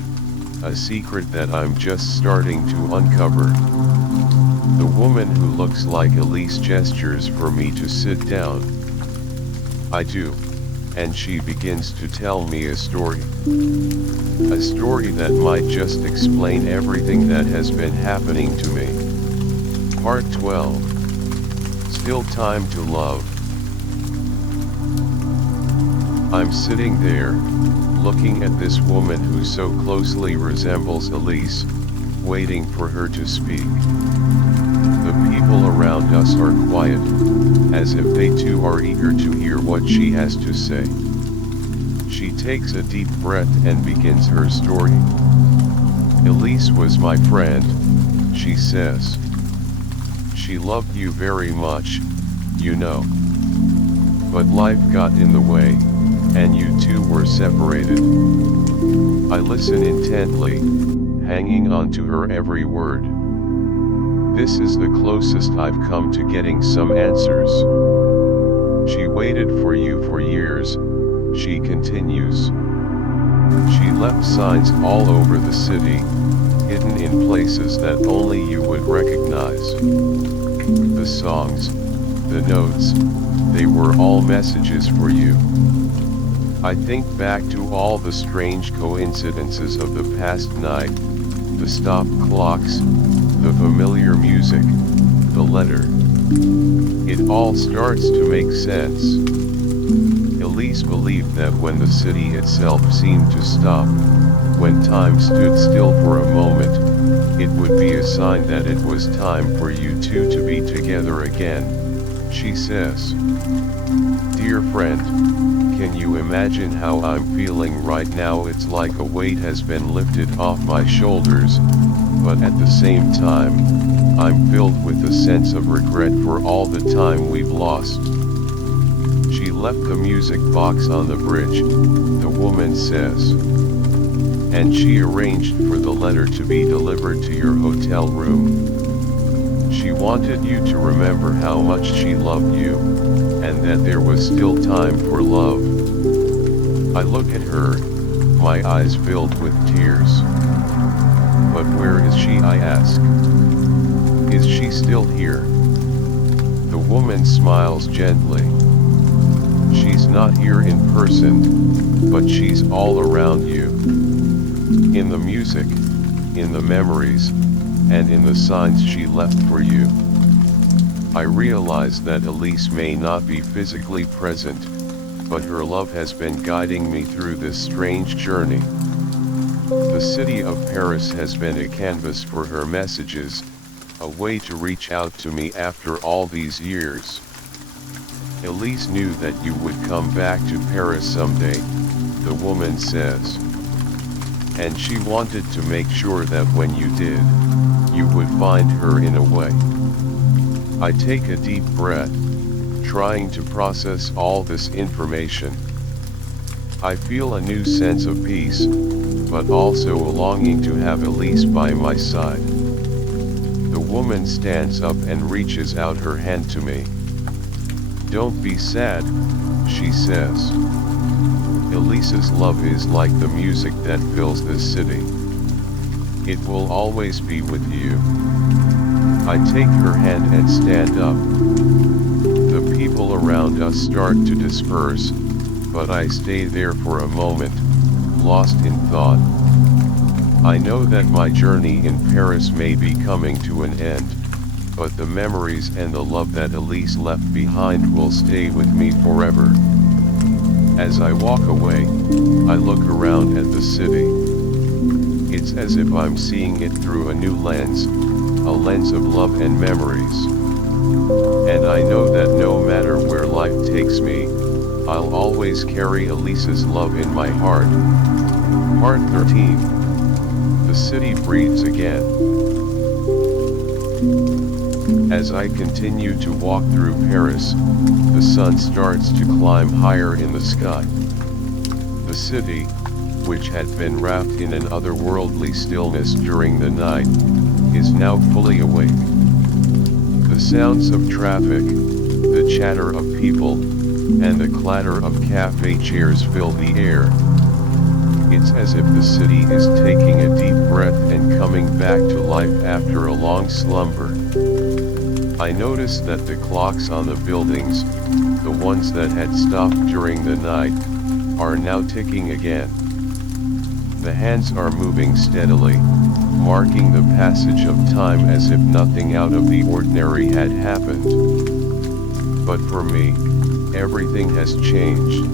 a secret that I'm just starting to uncover. The woman who looks like Elise gestures for me to sit down. I do, and she begins to tell me a story. A story that might just explain everything that has been happening to me. Part 12. Still Time to Love. I'm sitting there, looking at this woman who so closely resembles Elise, waiting for her to speak. The people around us are quiet, as if they too are eager to hear what she has to say. She takes a deep breath and begins her story. Elise was my friend, she says. She loved you very much, you know. But life got in the way, and you two were separated. I listen intently, hanging on to her every word. This is the closest I've come to getting some answers. She waited for you for years, she continues. She left signs all over the city, hidden in places that only you would recognize. The songs, the notes, they were all messages for you. I think back to all the strange coincidences of the past night, the stop clocks, the familiar music, the letter. It all starts to make sense. Elise believed that when the city itself seemed to stop, when time stood still for a moment, it would be a sign that it was time for you two to be together again, she says. Dear friend, can you imagine how I'm feeling right now? It's like a weight has been lifted off my shoulders, but at the same time, I'm filled with a sense of regret for all the time we've lost. She left the music box on the bridge, the woman says. And she arranged for the letter to be delivered to your hotel room. She wanted you to remember how much she loved you, and that there was still time for love. I look at her, my eyes filled with tears. But where is she, I ask? Is she still here? The woman smiles gently. She's not here in person, but she's all around you. In the music, in the memories, and in the signs she left for you. I realize that Elise may not be physically present, but her love has been guiding me through this strange journey. The city of Paris has been a canvas for her messages, a way to reach out to me after all these years. Elise knew that you would come back to Paris someday, the woman says. And she wanted to make sure that when you did, you would find her in a way. I take a deep breath, trying to process all this information. I feel a new sense of peace, but also a longing to have Elise by my side. The woman stands up and reaches out her hand to me. Don't be sad, she says. Elise's love is like the music that fills this city. It will always be with you. I take her hand and stand up. The people around us start to disperse, but I stay there for a moment, lost in thought. I know that my journey in Paris may be coming to an end, but the memories and the love that Elise left behind will stay with me forever. As I walk away, I look around at the city. It's as if I'm seeing it through a new lens, a lens of love and memories. And I know that no matter where life takes me, I'll always carry Elise's love in my heart. Part 13. The city breathes again. As I continue to walk through Paris, the sun starts to climb higher in the sky. The city, which had been wrapped in an otherworldly stillness during the night, is now fully awake. The sounds of traffic, the chatter of people, and the clatter of cafe chairs fill the air. It's as if the city is taking a deep breath and coming back to life after a long slumber. I notice that the clocks on the buildings, the ones that had stopped during the night, are now ticking again. The hands are moving steadily, marking the passage of time as if nothing out of the ordinary had happened. But for me, everything has changed.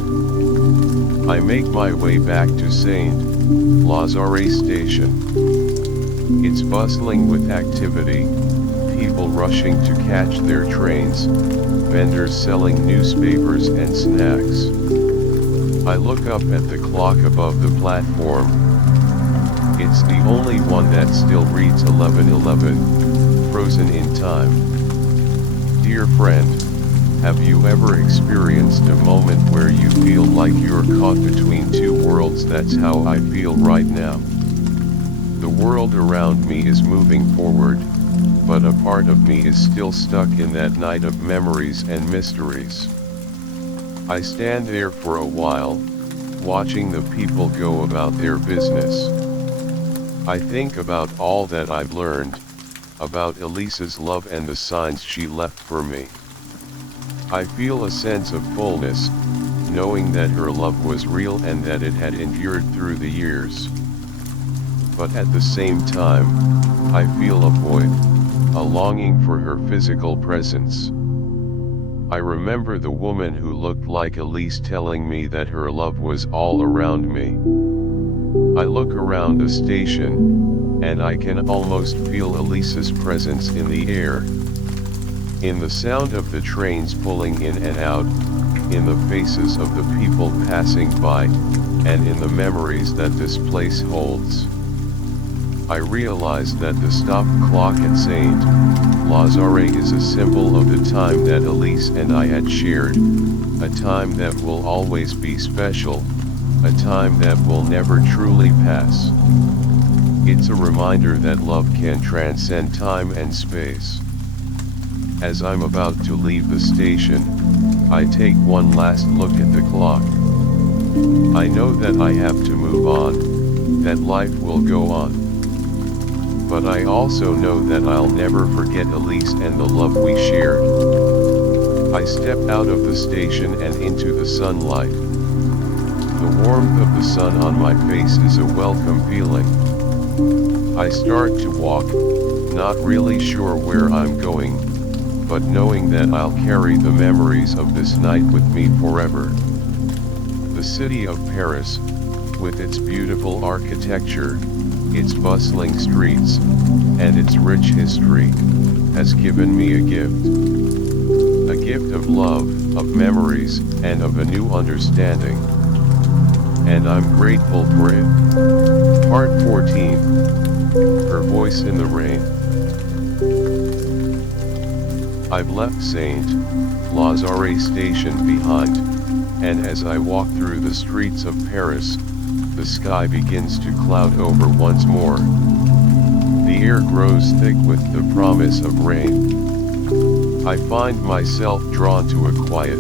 I make my way back to Saint-Lazare station. It's bustling with activity, people rushing to catch their trains, vendors selling newspapers and snacks. I look up at the clock above the platform. It's the only one that still reads 11:11, frozen in time. Dear friend, have you ever experienced a moment where you feel like you're caught between two worlds? That's how I feel right now. The world around me is moving forward, but a part of me is still stuck in that night of memories and mysteries. I stand there for a while, watching the people go about their business. I think about all that I've learned, about Elisa's love and the signs she left for me. I feel a sense of fullness, knowing that her love was real and that it had endured through the years. But at the same time, I feel a void, a longing for her physical presence. I remember the woman who looked like Elise telling me that her love was all around me. I look around the station, and I can almost feel Elisa's presence in the air. In the sound of the trains pulling in and out, in the faces of the people passing by, and in the memories that this place holds. I realized that the stop clock at Saint Lazare is a symbol of the time that Elise and I had shared, a time that will always be special, a time that will never truly pass. It's a reminder that love can transcend time and space. As I'm about to leave the station, I take one last look at the clock. I know that I have to move on, that life will go on. But I also know that I'll never forget Elise and the love we shared. I step out of the station and into the sunlight. The warmth of the sun on my face is a welcome feeling. I start to walk, not really sure where I'm going, but knowing that I'll carry the memories of this night with me forever. The city of Paris, with its beautiful architecture, its bustling streets, and its rich history, has given me a gift. A gift of love, of memories, and of a new understanding. And I'm grateful for it. Part 14. Her voice in the rain. I've left Saint Lazare station behind, and as I walk through the streets of Paris, the sky begins to cloud over once more. The air grows thick with the promise of rain. I find myself drawn to a quiet,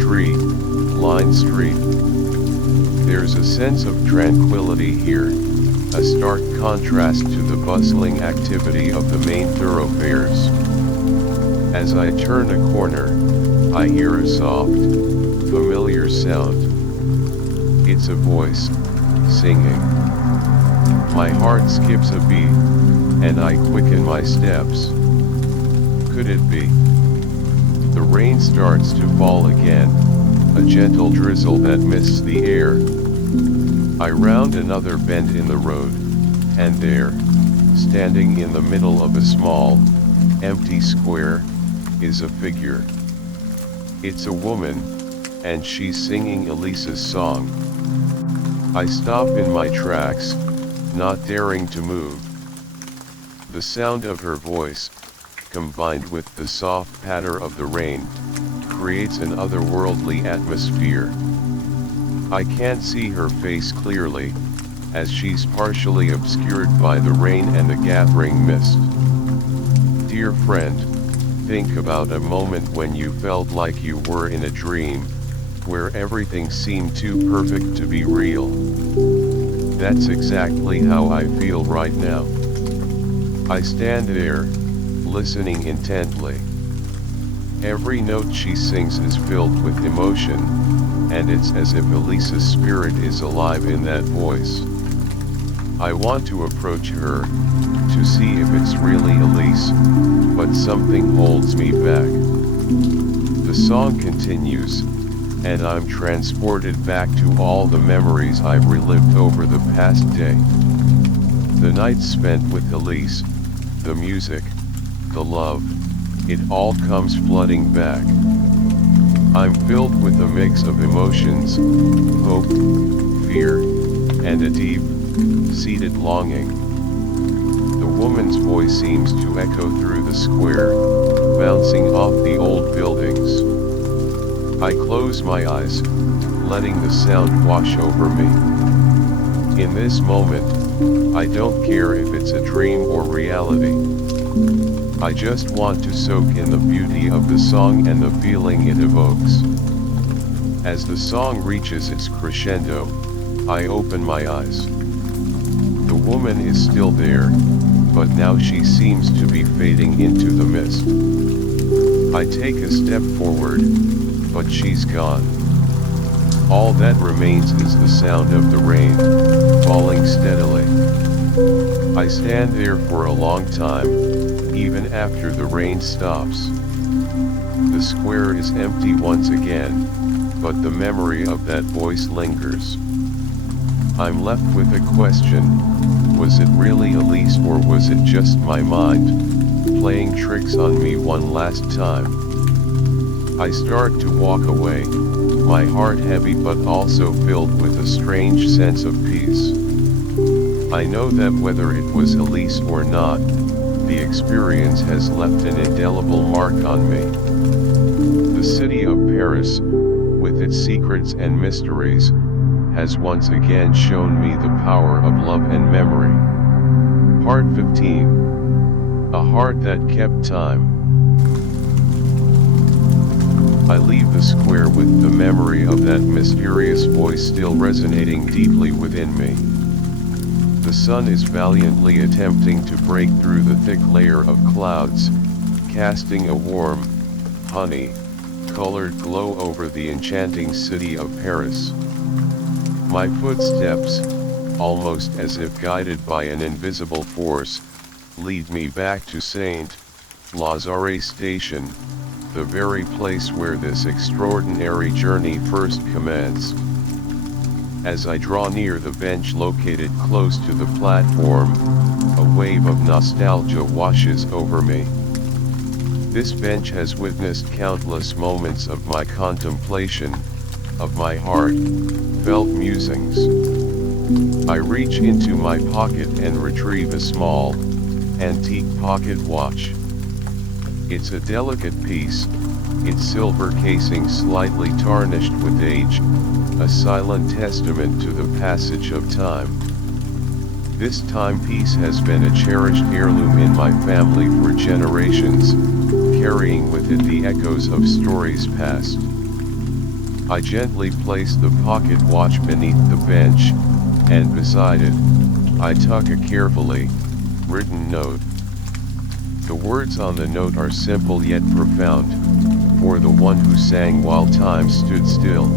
tree-lined street. There's a sense of tranquility here, a stark contrast to the bustling activity of the main thoroughfares. As I turn a corner, I hear a soft, familiar sound. It's a voice, singing. My heart skips a beat, and I quicken my steps. Could it be? The rain starts to fall again, a gentle drizzle that mists the air. I round another bend in the road, and there, standing in the middle of a small, empty square, is a figure. It's a woman, and she's singing Elisa's song. I stop in my tracks, not daring to move. The sound of her voice, combined with the soft patter of the rain, creates an otherworldly atmosphere. I can't see her face clearly, as she's partially obscured by the rain and the gathering mist. Dear friend, think about a moment when you felt like you were in a dream, where everything seemed too perfect to be real. That's exactly how I feel right now. I stand there, listening intently. Every note she sings is filled with emotion, and it's as if Elisa's spirit is alive in that voice. I want to approach her, to see if it's really Elise, but something holds me back. The song continues, and I'm transported back to all the memories I've relived over the past day. The nights spent with Elise, the music, the love, it all comes flooding back. I'm filled with a mix of emotions, hope, fear, and a deep-seated longing. The woman's voice seems to echo through the square, bouncing off the old buildings. I close my eyes, letting the sound wash over me. In this moment, I don't care if it's a dream or reality. I just want to soak in the beauty of the song and the feeling it evokes. As the song reaches its crescendo, I open my eyes. The woman is still there, but now she seems to be fading into the mist. I take a step forward, but she's gone. All that remains is the sound of the rain, falling steadily. I stand there for a long time, even after the rain stops. The square is empty once again, but the memory of that voice lingers. I'm left with a question: was it really Elise, or was it just my mind, playing tricks on me one last time? I start to walk away, my heart heavy but also filled with a strange sense of peace. I know that whether it was Elise or not, the experience has left an indelible mark on me. The city of Paris, with its secrets and mysteries, has once again shown me the power of love and memory. Part 15. A heart that kept time. I leave the square with the memory of that mysterious voice still resonating deeply within me. The sun is valiantly attempting to break through the thick layer of clouds, casting a warm, honey-colored glow over the enchanting city of Paris. My footsteps, almost as if guided by an invisible force, lead me back to Saint Lazare station, the very place where this extraordinary journey first commenced. As I draw near the bench located close to the platform, a wave of nostalgia washes over me. This bench has witnessed countless moments of my contemplation, of my heart-felt musings. I reach into my pocket and retrieve a small, antique pocket watch. It's a delicate piece, its silver casing slightly tarnished with age, a silent testament to the passage of time. This timepiece has been a cherished heirloom in my family for generations, carrying with it the echoes of stories past. I gently place the pocket watch beneath the bench, and beside it, I tuck a carefully written note. The words on the note are simple yet profound, for the one who sang while time stood still.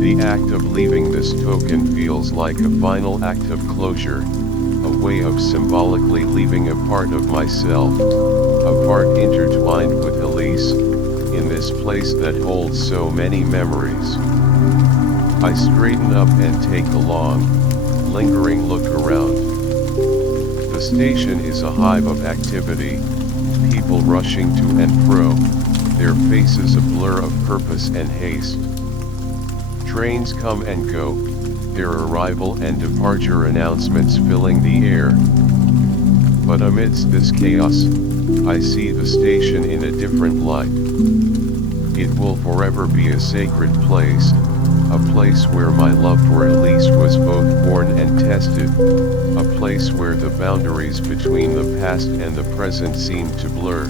The act of leaving this token feels like a final act of closure, a way of symbolically leaving a part of myself, a part intertwined with Elise, in this place that holds so many memories. I straighten up and take a long, lingering look around. The station is a hive of activity, people rushing to and fro, their faces a blur of purpose and haste. Trains come and go, their arrival and departure announcements filling the air. But amidst this chaos, I see the station in a different light. It will forever be a sacred place, a place where my love for Elise was both born and tested, a place where the boundaries between the past and the present seem to blur.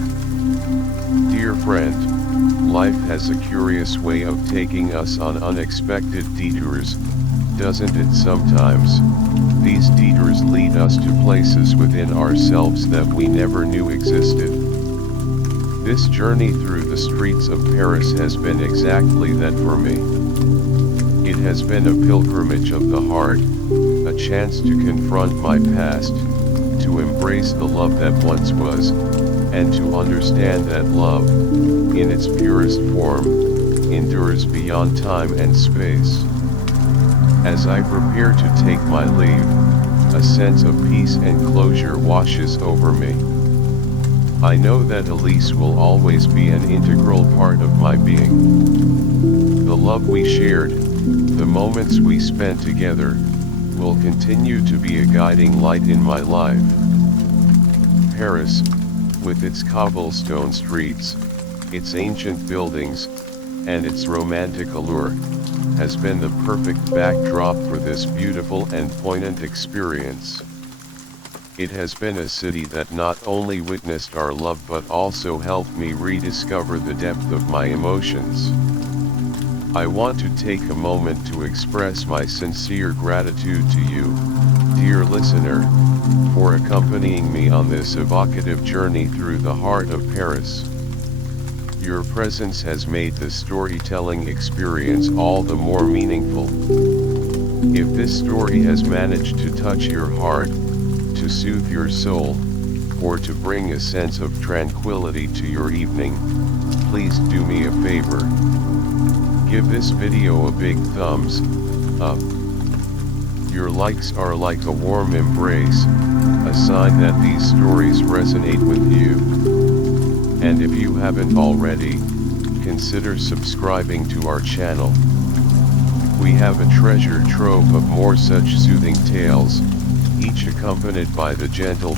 Dear friend, life has a curious way of taking us on unexpected detours, doesn't it sometimes? These detours lead us to places within ourselves that we never knew existed. This journey through the streets of Paris has been exactly that for me. It has been a pilgrimage of the heart, a chance to confront my past, to embrace the love that once was, and to understand that love, in its purest form, endures beyond time and space. As I prepare to take my leave, a sense of peace and closure washes over me. I know that Elise will always be an integral part of my being. The love we shared, the moments we spent together, will continue to be a guiding light in my life. Paris, With its cobblestone streets, its ancient buildings, and its romantic allure, has been the perfect backdrop for this beautiful and poignant experience. It has been a city that not only witnessed our love but also helped me rediscover the depth of my emotions. I want to take a moment to express my sincere gratitude to you, dear listener, for accompanying me on this evocative journey through the heart of Paris. Your presence has made the storytelling experience all the more meaningful. If this story has managed to touch your heart, to soothe your soul, or to bring a sense of tranquility to your evening, please do me a favor. Give this video a big thumbs up. Your likes are like a warm embrace, a sign that these stories resonate with you. And if you haven't already, consider subscribing to our channel. We have a treasure trove of more such soothing tales, each accompanied by the gentle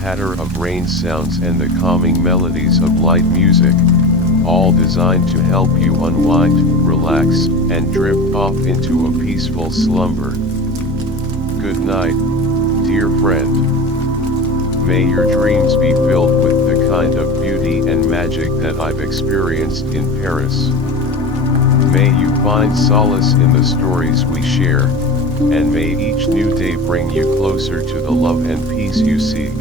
patter of rain sounds and the calming melodies of light music, all designed to help you unwind, relax, and drift off into a peaceful slumber. Good night, dear friend. May your dreams be filled with the kind of beauty and magic that I've experienced in Paris. May you find solace in the stories we share, and may each new day bring you closer to the love and peace you seek.